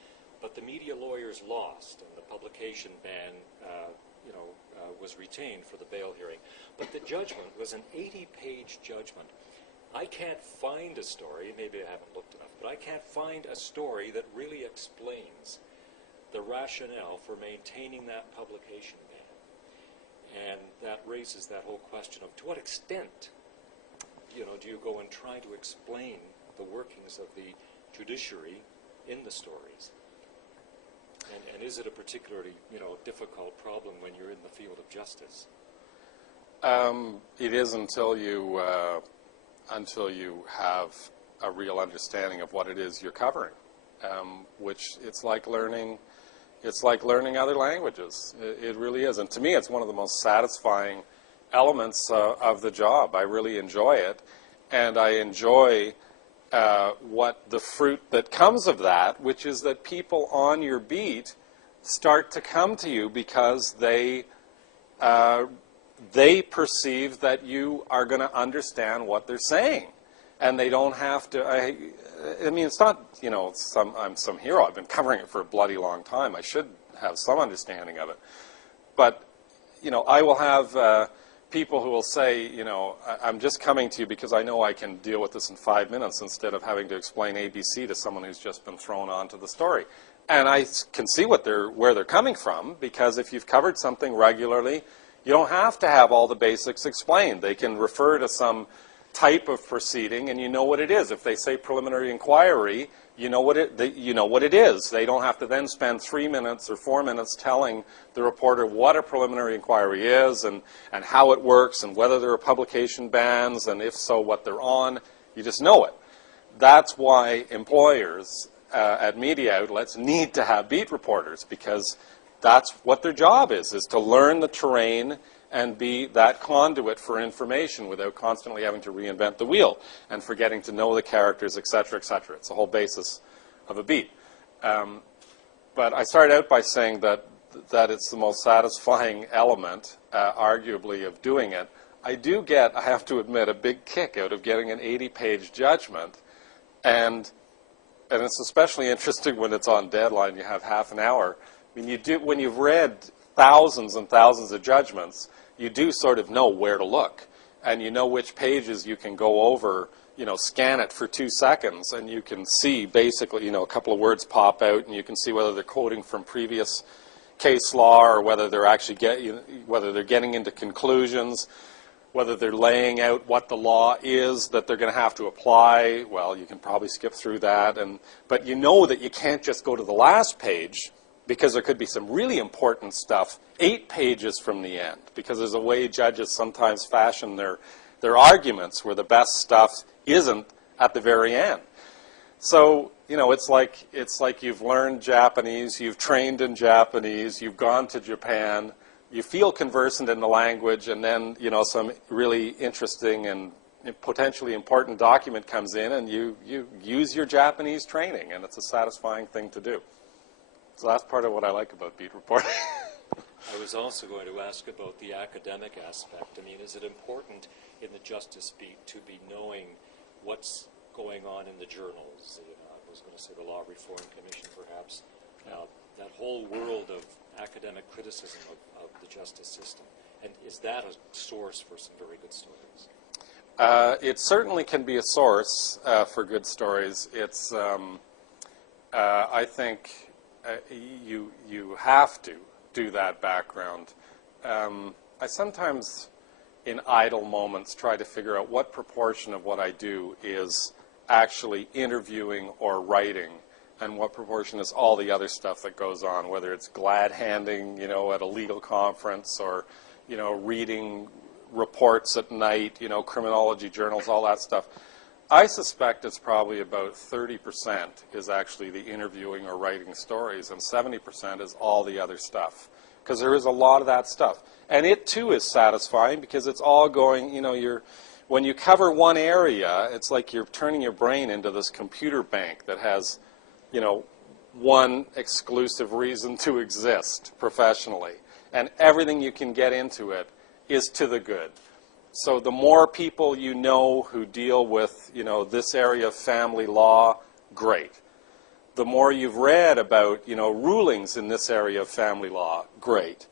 but the media lawyers lost, and the publication ban was retained for the bail hearing. But the judgment was an 80-page judgment. I can't find a story, maybe I haven't looked enough, but I can't find a story that really explains the rationale for maintaining that publication ban. And that raises that whole question of to what extent, do you go and try to explain the workings of the judiciary in the stories? And is it a particularly, difficult problem when you're in the field of justice? It is until you have a real understanding of what it is you're covering, which it's like learning other languages. It really is. And to me, it's one of the most satisfying elements of the job. I really enjoy it. And I enjoy what the fruit that comes of that, which is that people on your beat start to come to you because they perceive that you are going to understand what they're saying. And they don't have to, I mean, it's not, I'm some hero. I've been covering it for a bloody long time. I should have some understanding of it. But, I will have people who will say, I'm just coming to you because I know I can deal with this in 5 minutes instead of having to explain ABC to someone who's just been thrown onto the story. And I can see where they're coming from, because if you've covered something regularly, you don't have to have all the basics explained. They can refer to some type of proceeding, and you know what it is. If they say preliminary inquiry, you know what it is. They don't have to then spend 3 minutes or 4 minutes telling the reporter what a preliminary inquiry is and how it works and whether there are publication bans, and if so, what they're on. You just know it. That's why employers at media outlets need to have beat reporters, because that's what their job is to learn the terrain and be that conduit for information without constantly having to reinvent the wheel and for getting to know the characters, et cetera, et cetera. It's the whole basis of a beat. But I started out by saying that it's the most satisfying element, arguably, of doing it. I do get, I have to admit, a big kick out of getting an 80-page judgment, and it's especially interesting when it's on deadline. You have half an hour. I mean, when you've read thousands and thousands of judgments, you do sort of know where to look, and you know which pages you can go over, scan it for 2 seconds, and you can see basically, a couple of words pop out, and you can see whether they're quoting from previous case law or whether they're actually getting into conclusions, whether they're laying out what the law is that they're going to have to apply. Well, you can probably skip through that, but you know that you can't just go to the last page, because there could be some really important stuff 8 pages from the end, because there's a way judges sometimes fashion their arguments where the best stuff isn't at the very end. So, it's like you've learned Japanese, you've trained in Japanese, you've gone to Japan, you feel conversant in the language, and then, some really interesting and potentially important document comes in, and you use your Japanese training, and it's a satisfying thing to do. So that's part of what I like about beat reporting. I was also going to ask about the academic aspect. I mean, is it important in the justice beat to be knowing what's going on in the journals? I was going to say the Law Reform Commission, perhaps. That whole world of academic criticism of the justice system. And is that a source for some very good stories? It certainly can be a source for good stories. It's, I think, you have to do that background. I sometimes, in idle moments, try to figure out what proportion of what I do is actually interviewing or writing, and what proportion is all the other stuff that goes on, whether it's glad handing, at a legal conference, or, reading reports at night, criminology journals, all that stuff. I suspect it's probably about 30% is actually the interviewing or writing stories, and 70% is all the other stuff. Because there is a lot of that stuff. And it, too, is satisfying because it's all going, when you cover one area, it's like you're turning your brain into this computer bank that has, one exclusive reason to exist professionally. And everything you can get into it is to the good. So the more people you know who deal with, this area of family law, great. The more you've read about, rulings in this area of family law, great.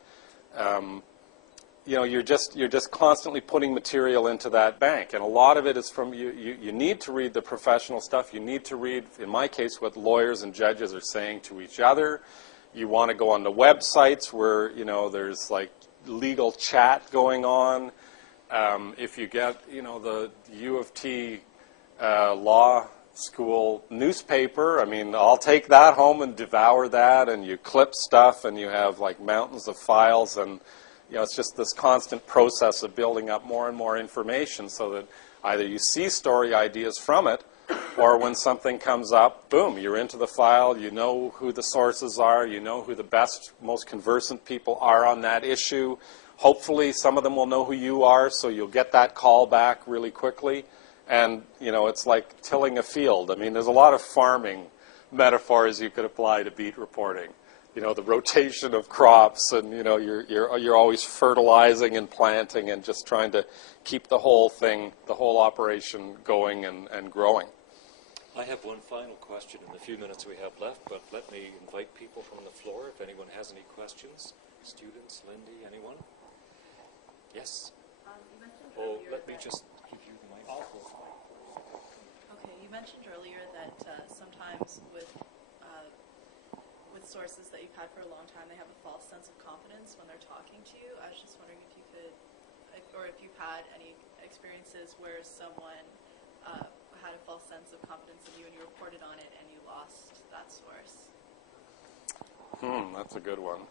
You're just constantly putting material into that bank, and a lot of it is from you need to read the professional stuff. You need to read, in my case, what lawyers and judges are saying to each other. You want to go on the websites where there's like legal chat going on. If you get the U of T law school newspaper, I'll take that home and devour that, and you clip stuff, and you have like mountains of files, and it's just this constant process of building up more and more information so that either you see story ideas from it, or when something comes up, boom, you're into the file, you know who the sources are, you know who the best, most conversant people are on that issue. Hopefully some of them will know who you are, so you'll get that call back really quickly. And, it's like tilling a field. There's a lot of farming metaphors you could apply to beat reporting. The rotation of crops, and, you're always fertilizing and planting and just trying to keep the whole thing, the whole operation going and growing. I have one final question in the few minutes we have left, but let me invite people from the floor if anyone has any questions. Students, Lindy, anyone? Yes? Let me just give you the microphone. Okay, you mentioned earlier that sometimes with sources that you've had for a long time, they have a false sense of confidence when they're talking to you. I was just wondering if you could, or if you've had any experiences where someone had a false sense of confidence in you and you reported on it and you lost that source. That's a good one.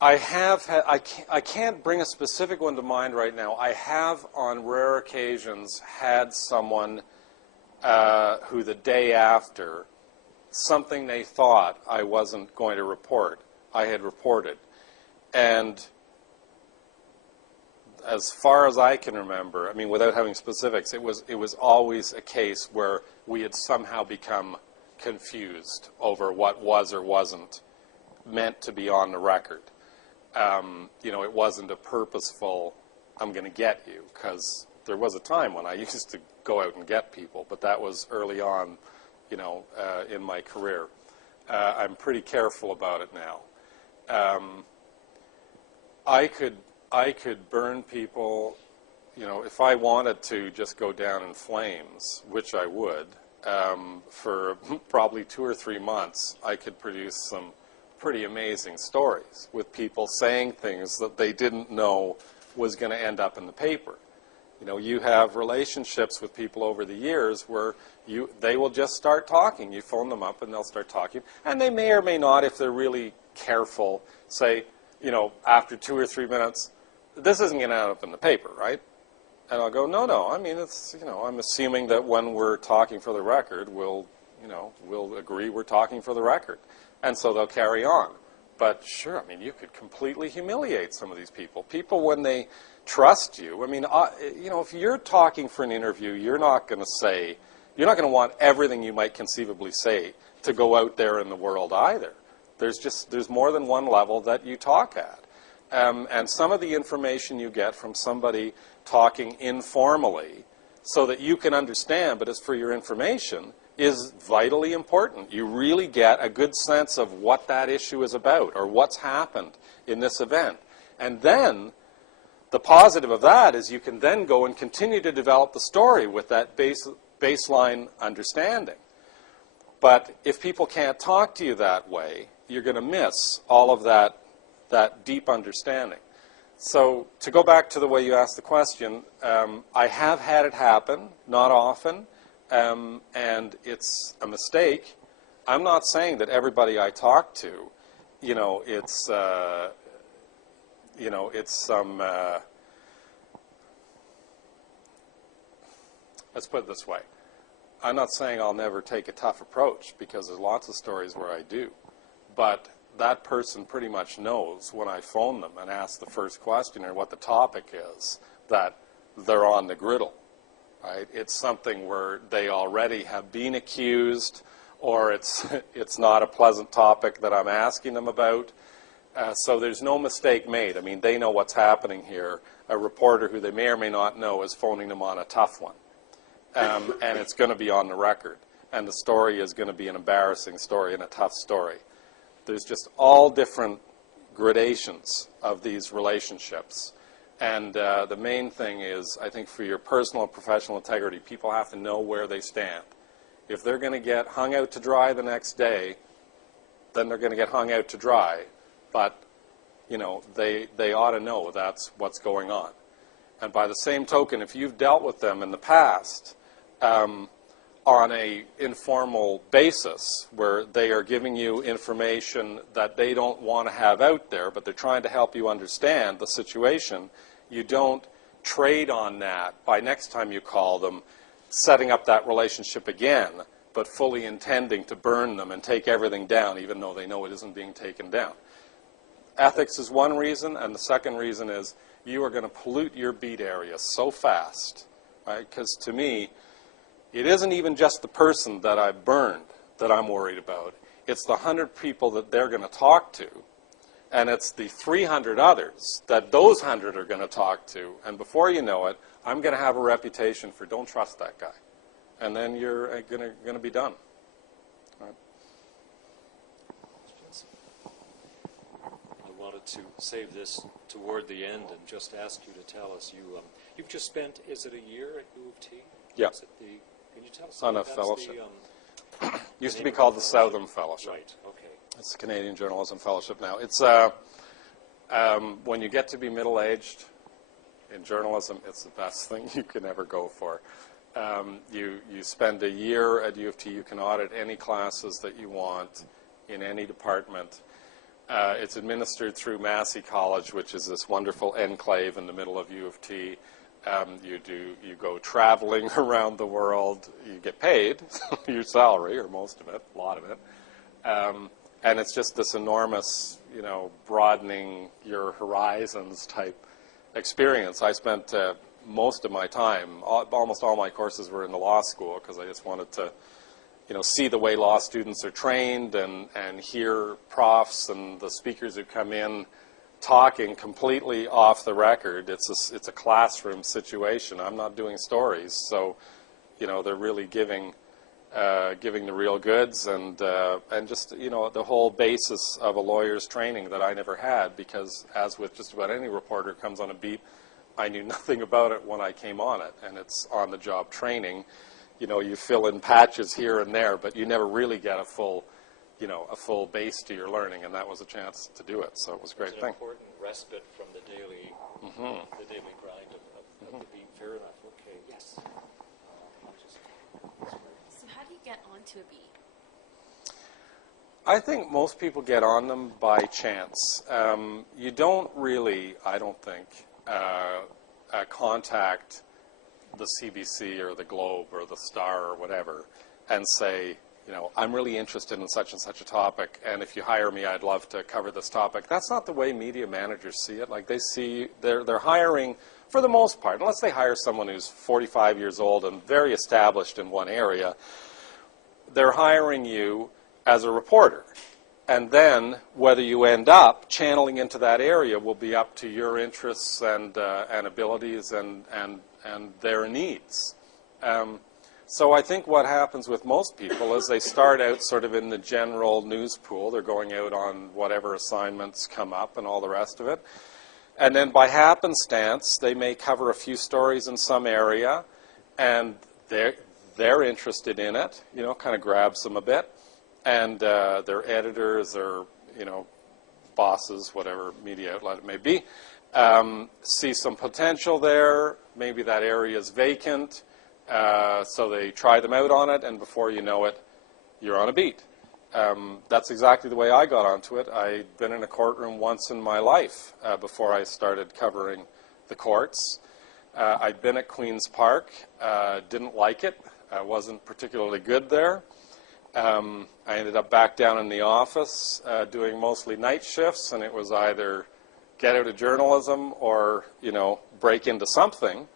I can't bring a specific one to mind right now. I have, on rare occasions, had someone who the day after, something they thought I wasn't going to report, I had reported. And as far as I can remember, without having specifics, it was always a case where we had somehow become confused over what was or wasn't meant to be on the record. It wasn't a purposeful, I'm going to get you, because there was a time when I used to go out and get people, but that was early on, in my career. I'm pretty careful about it now. I could burn people, if I wanted to just go down in flames, which I would, for probably 2 or 3 months, I could produce some pretty amazing stories with people saying things that they didn't know was going to end up in the paper. You have relationships with people over the years where they will just start talking. You phone them up and they'll start talking. And they may or may not, if they're really careful, say, after 2 or 3 minutes, this isn't going to end up in the paper, right? And I'll go, no. It's, I'm assuming that when we're talking for the record, we'll agree we're talking for the record. And so they'll carry on. But sure, you could completely humiliate some of these people. People, when they trust you, if you're talking for an interview, you're not going to want everything you might conceivably say to go out there in the world either. There's more than one level that you talk at. And some of the information you get from somebody talking informally so that you can understand, but it's for your information, is vitally important. You really get a good sense of what that issue is about or what's happened in this event. And then the positive of that is you can then go and continue to develop the story with that baseline understanding. But if people can't talk to you that way, you're going to miss all of that deep understanding. So to go back to the way you asked the question, I have had it happen, not often, and it's a mistake. I'm not saying that everybody I talk to, it's some, let's put it this way. I'm not saying I'll never take a tough approach, because there's lots of stories where I do. But that person pretty much knows when I phone them and ask the first question or what the topic is, that they're on the griddle, right? It's something where they already have been accused, or it's not a pleasant topic that I'm asking them about. So there's no mistake made. I mean, they know what's happening here. A reporter who they may or may not know is phoning them on a tough one. And it's going to be on the record. And the story is going to be an embarrassing story and a tough story. There's just all different gradations of these relationships. And the main thing is, I think for your personal and professional integrity, people have to know where they stand. If they're going to get hung out to dry the next day, then they're going to get hung out to dry. But, you know, they ought to know that's what's going on. And by the same token, if you've dealt with them in the past on a informal basis where they are giving you information that they don't want to have out there, but they're trying to help you understand the situation, you don't trade on that by next time you call them, setting up that relationship again, but fully intending to burn them and take everything down, even though they know it isn't being taken down. Ethics is one reason, and the second reason is you are going to pollute your beat area so fast, right? Because to me, it isn't even just the person that I've burned that I'm worried about. It's the 100 people that they're going to talk to, and it's the 300 others that those 100 are going to talk to. And before you know it, I'm going to have a reputation for don't trust that guy. And then you're going to be done. Right? I wanted to save this toward the end and just ask you to tell us, you've just spent, is it a year at U of T? Yeah. Is it can you tell us On a that's fellowship. The, Used to be called the Southern Fellowship. Right, okay. It's the Canadian Journalism Fellowship now. It's when you get to be middle-aged in journalism, it's the best thing you can ever go for. You spend a year at U of T. You can audit any classes that you want in any department. It's administered through Massey College, which is this wonderful enclave in the middle of U of T. You go traveling around the world. You get paid your salary, or most of it, a lot of it. And it's just this enormous, broadening your horizons type experience. I spent most of my time, almost all my courses were in the law school, because I just wanted to, see the way law students are trained and hear profs and the speakers who come in talking completely off the record. It's a classroom situation. I'm not doing stories, so they're really giving the real goods and just the whole basis of a lawyer's training that I never had, because as with just about any reporter who comes on a beat, I knew nothing about it when I came on it, and it's on-the-job training. You fill in patches here and there, but you never really get a full base to your learning, and that was a chance to do it. So it was a great thing. It's an important respite from the daily grind of the beat. Fair enough. Okay. Yes. So how do you get onto a beat? I think most people get on them by chance. You don't really, I don't think, contact the CBC or the Globe or the Star or whatever and say, I'm really interested in such and such a topic, and if you hire me, I'd love to cover this topic. That's not the way media managers see it. Like, they see, they're hiring, for the most part, unless they hire someone who's 45 years old and very established in one area, they're hiring you as a reporter. And then whether you end up channeling into that area will be up to your interests and abilities and their needs. So I think what happens with most people is they start out sort of in the general news pool. They're going out on whatever assignments come up and all the rest of it. And then by happenstance, they may cover a few stories in some area, and they're interested in it, kind of grabs them a bit. And their editors or, bosses, whatever media outlet it may be, see some potential there. Maybe that area is vacant. So they try them out on it, and before you know it, you're on a beat. That's exactly the way I got onto it. I'd been in a courtroom once in my life before I started covering the courts. I'd been at Queen's Park, didn't like it, wasn't particularly good there. I ended up back down in the office doing mostly night shifts, and it was either get out of journalism or, break into something.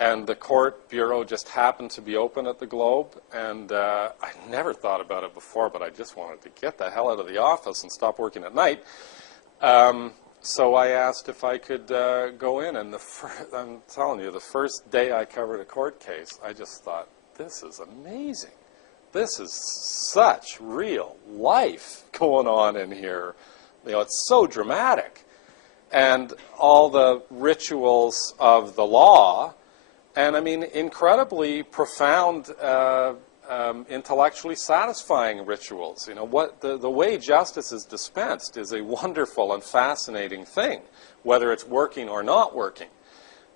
And the court bureau just happened to be open at the Globe, and I never thought about it before, but I just wanted to get the hell out of the office and stop working at night. So I asked if I could go in, and I'm telling you, the first day I covered a court case, I just thought, this is amazing. This is such real life going on in here. It's so dramatic. And all the rituals of the law, and I mean, incredibly profound, intellectually satisfying rituals. What the way justice is dispensed is a wonderful and fascinating thing, whether it's working or not working.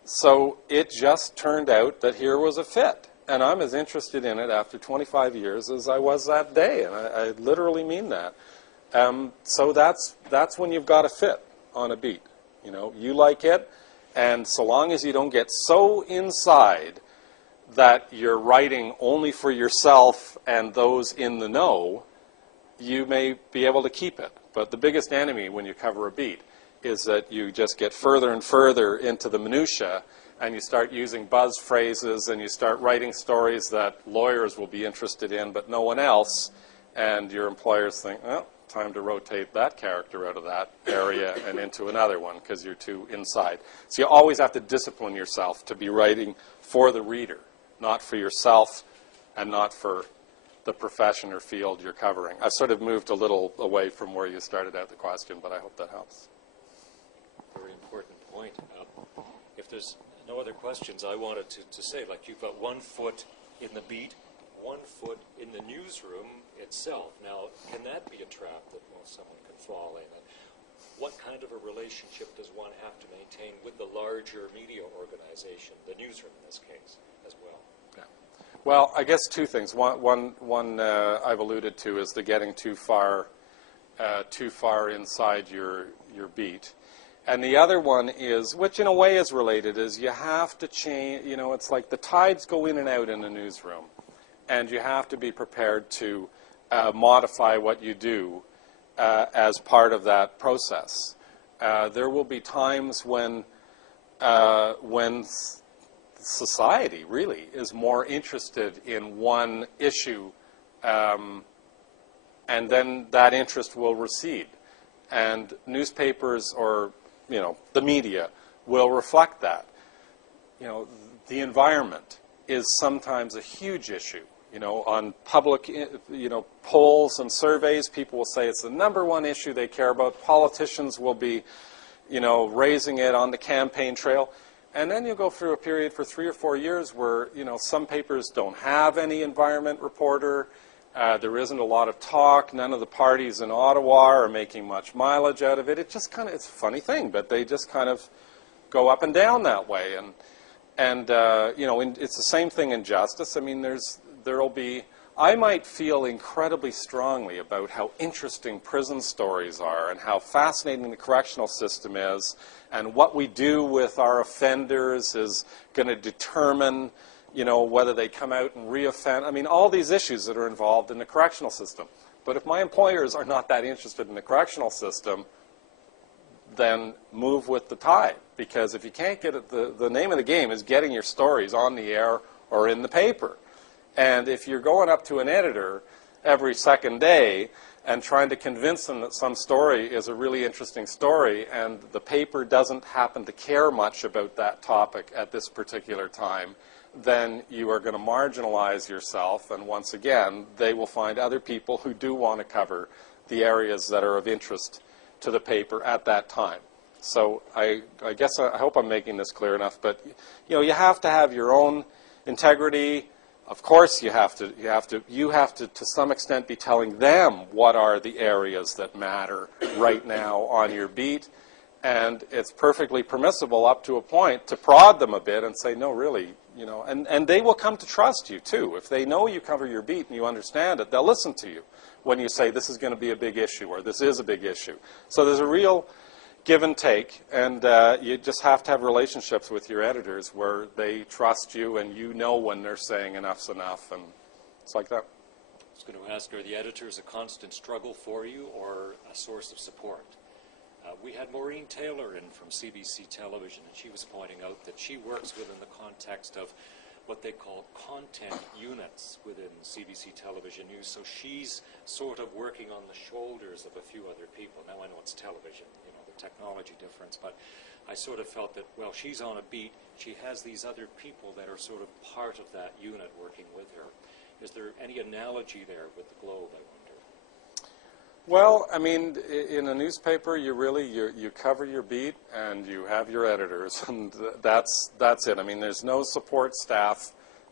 So it just turned out that here was a fit. And I'm as interested in it after 25 years as I was that day, and I literally mean that. So that's when you've got a fit on a beat. You like it, and so long as you don't get so inside that you're writing only for yourself and those in the know, you may be able to keep it. But the biggest enemy when you cover a beat is that you just get further and further into the minutia, and you start using buzz phrases, and you start writing stories that lawyers will be interested in, but no one else, and your employers think, well, time to rotate that character out of that area and into another one because you're too inside. So you always have to discipline yourself to be writing for the reader, not for yourself and not for the profession or field you're covering. I've sort of moved a little away from where you started out the question, but I hope that helps. Very important point. If there's no other questions, I wanted to say, like, you've got 1 foot in the beat, 1 foot in the newsroom itself. Now, can that be a trap that someone can fall in? And what kind of a relationship does one have to maintain with the larger media organization, the newsroom in this case, as well? Yeah. Well, I guess two things. One I've alluded to is the getting too far inside your beat. And the other one is, which in a way is related, is you have to change, it's like the tides go in and out in the newsroom. And you have to be prepared to modify what you do as part of that process. There will be times when society really is more interested in one issue, and then that interest will recede. And newspapers or the media will reflect that. The environment is sometimes a huge issue. On public, polls and surveys, people will say it's the #1 issue they care about. Politicians will be, raising it on the campaign trail. And then you'll go through a period for 3 or 4 years where, some papers don't have any environment reporter. There isn't a lot of talk. None of the parties in Ottawa are making much mileage out of it. It just kind of, it's a funny thing, but they just kind of go up and down that way. And it's the same thing in justice. I mean, there'll be, I might feel incredibly strongly about how interesting prison stories are and how fascinating the correctional system is, and what we do with our offenders is going to determine, whether they come out and reoffend. I mean, all these issues that are involved in the correctional system. But if my employers are not that interested in the correctional system, then move with the tide. Because if you can't get it, the name of the game is getting your stories on the air or in the paper. And if you're going up to an editor every second day and trying to convince them that some story is a really interesting story, and the paper doesn't happen to care much about that topic at this particular time, then you are going to marginalize yourself, and once again, they will find other people who do want to cover the areas that are of interest to the paper at that time. So I guess I hope I'm making this clear enough, but you have to have your own integrity. Of course, you have to some extent be telling them what are the areas that matter right now on your beat, and it's perfectly permissible up to a point to prod them a bit and say, no, really, and they will come to trust you too. If they know you cover your beat and you understand it, they'll listen to you when you say this is going to be a big issue or this is a big issue. So there's a real, give and take, and you just have to have relationships with your editors where they trust you and you know when they're saying enough's enough, and it's like that. I was going to ask, are the editors a constant struggle for you or a source of support? We had Maureen Taylor in from CBC Television, and she was pointing out that she works within the context of what they call content units within CBC Television News. So she's sort of working on the shoulders of a few other people. Now I know it's television, you know, the technology difference, but I sort of felt that, well, she's on a beat. She has these other people that are sort of part of that unit working with her. Is there any analogy there with the Globe, I wonder? Well, I mean, in a newspaper, you cover your beat and you have your editors, and that's it. I mean, there's no support staff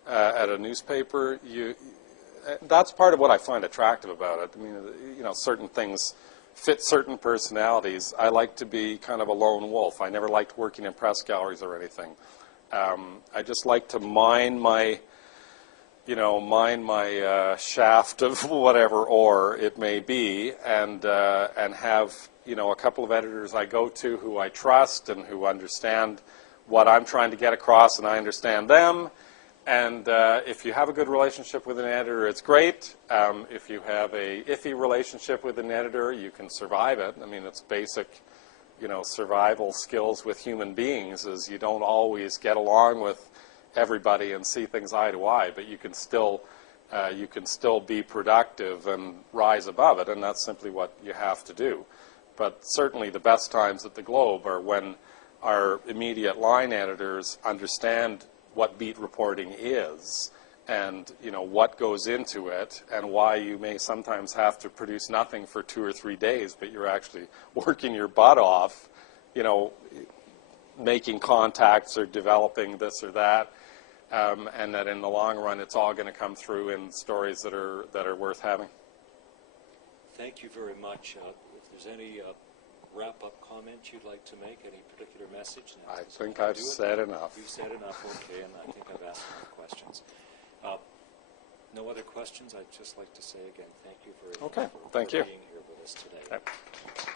at a newspaper. That's part of what I find attractive about it. I mean, you know, certain things fit certain personalities. I like to be kind of a lone wolf. I never liked working in press galleries or anything. I just like to mine my shaft of whatever ore it may be, and have, you know, a couple of editors I go to who I trust and who understand what I'm trying to get across, and I understand them. And if you have a good relationship with an editor, it's great. If you have a iffy relationship with an editor, you can survive it. I mean, it's basic, you know, survival skills with human beings is you don't always get along with everybody and see things eye to eye, but you can still be productive and rise above it, and that's simply what you have to do. But certainly the best times at the Globe are when our immediate line editors understand what beat reporting is, and, you know, what goes into it, and why you may sometimes have to produce nothing for 2 or 3 days, but you're actually working your butt off, you know, making contacts or developing this or that, and that in the long run it's all going to come through in stories that are worth having. Thank you very much. If there's any wrap-up comments you'd like to make, any particular message? I think I've said enough. You've said enough, okay, and I think I've asked enough questions. No other questions? I'd just like to say again, thank you very much for Thank you. being here with us today. Okay.